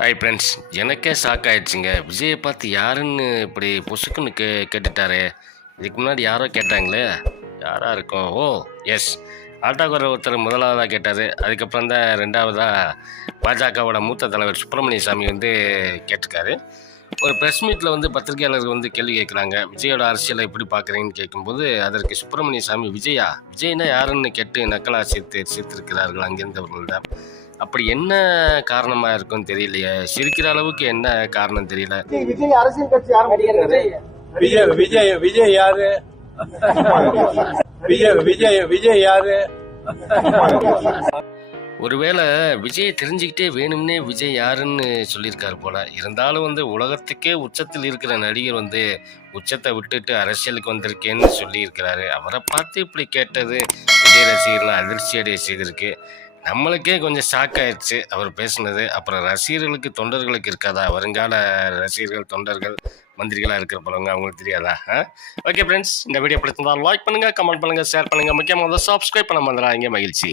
Hi friends எனக்கே shock ஆயிடுச்சுங்க. விஜயை பார்த்து யாருன்னு இப்படி பொசுக்குன்னு கே கேட்டுட்டாரு. இதுக்கு முன்னாடி யாரோ கேட்டாங்களே? யாரா இருக்கும் ஓ எஸ் ஆட்டோக்காரர் ஒருத்தர் முதலாவதாக கேட்டார். அதுக்கப்புறம் தான் ரெண்டாவதாக பாஜகவோட மூத்த தலைவர் சுப்பிரமணிய சாமி வந்து கேட்டிருக்காரு. ஒரு ப்ரெஸ் மீட்டில் வந்து பத்திரிகையாளர்கள் வந்து கேள்வி கேட்குறாங்க. விஜயோட அரசியலை எப்படி பார்க்குறீங்கன்னு கேட்கும்போது அதற்கு சுப்பிரமணிய சாமி விஜயா விஜய்னா யாருன்னு கேட்டு நக்கலா சேர்த்து சேர்த்திருக்கிறார்கள் அங்கிருந்தவர்களிடம் அப்படி என்ன காரணமா இருக்கும்னு தெரியலையே. சிரிக்கிற அளவுக்கு என்ன காரணம் தெரியல? விஜய் விஜய் அரசியல் கட்சி விஜய் விஜய் யாரு? விஜய் விஜய் விஜய் யாரு? ஒருவேளை விஜய் தெரிஞ்சுக்கிட்டே வேணும்னே விஜய் யாருன்னு சொல்லியிருக்காரு போல. இருந்தாலும் வந்து உலகத்துக்கே உச்சத்தில் இருக்கிற நடிகர் வந்து உச்சத்தை விட்டுட்டு அரசியலுக்கு வந்திருக்கேன்னு சொல்லியிருக்கிறாரு. அவரை பார்த்து இப்படி கேட்டது விஜய் ரசிகர்களை அதிர்ச்சி அடைய செய்திருக்கு. நம்மளுக்கே கொஞ்சம் ஷாக் ஆயிடுச்சு அவர் பேசுனது. அப்புறம் ரசிகர்களுக்கு தொண்டர்களுக்கு இருக்காதா? வருங்கால ரசிகர்கள் தொண்டர்கள் மந்திரிகளாக இருக்கிற போலவங்க அவங்களுக்கு தெரியாதா? ஓகே ஃப்ரெண்ட்ஸ் இந்த வீடியோ பிடிச்சிருந்தால் லைக் பண்ணுங்கள் கமெண்ட் பண்ணுங்கள் ஷேர் பண்ணுங்க. முக்கியமாக வந்து சப்ஸ்கிரைப் பண்ண மறந்துடாதீங்க. மகிழ்ச்சி.